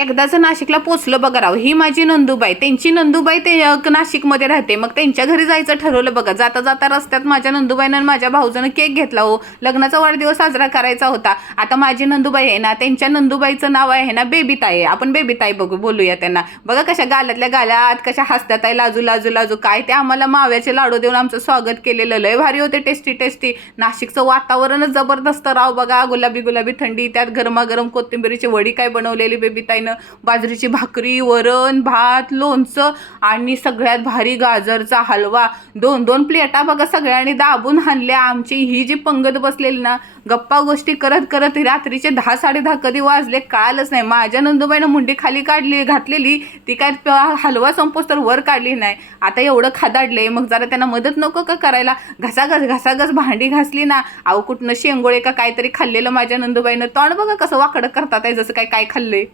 एकदाच नाशिकला पोचलं बघा राव. ही माझी नंदूबाई, त्यांची नंदूबाई ते नाशिकमध्ये राहते. मग त्यांच्या घरी जायचं ठरवलं बघा. जाता जाता रस्त्यात माझ्या नंदूबाईनं आणि माझ्या भाऊजानं केक घेतला हो. लग्नाचा वाढदिवस साजरा करायचा होता. आता माझी नंदूबाई आहे ना, त्यांच्या नंदूबाईचं नाव आहे ना बेबीताई. आपण बेबीताई बोलूया त्यांना. बघा कशा गालातल्या गालात कशा हसतात आहे, लाजू लाजू लाजू. काय ते आम्हाला माव्याचे लाडू देऊन आमचं स्वागत केलेलं. लय भारी होते, टेस्टी टेस्टी. नाशिकचं वातावरणच जबरदस्त राव बघा. गुलाबी गुलाबी थंडी, त्यात गरमागरम कोथिंबीरीची वडी काय बनवलेली बेबीताईनं, बाजरीची भाकरी, वरण भात, लोणचं आणि सगळ्यात भारी गाजरचा हलवा. 2-2 प्लेटा बघा सगळ्यांनी दाबून हाणल्या. आमची ही जी पंगत बसलेली ना, गप्पा गोष्टी करत करत रात्रीचे 10-10:30 कधी वाजले कळालंच नाही. माझ्या नंदूबाईनं मुंडी खाली घातलेली, ती काय हलवा संपोस तर वर काढली नाही. आता एवढं खादाडले, मग जरा त्यांना मदत नको का करायला? घसाघस भांडी घासली ना. अहो कुठनं शेंगोळे का काहीतरी खाल्लेलं माझ्या नंदूबाईनं. तोंड बघा कसं वाकडं करतात आहे, जसं काय काय खाल्लंय.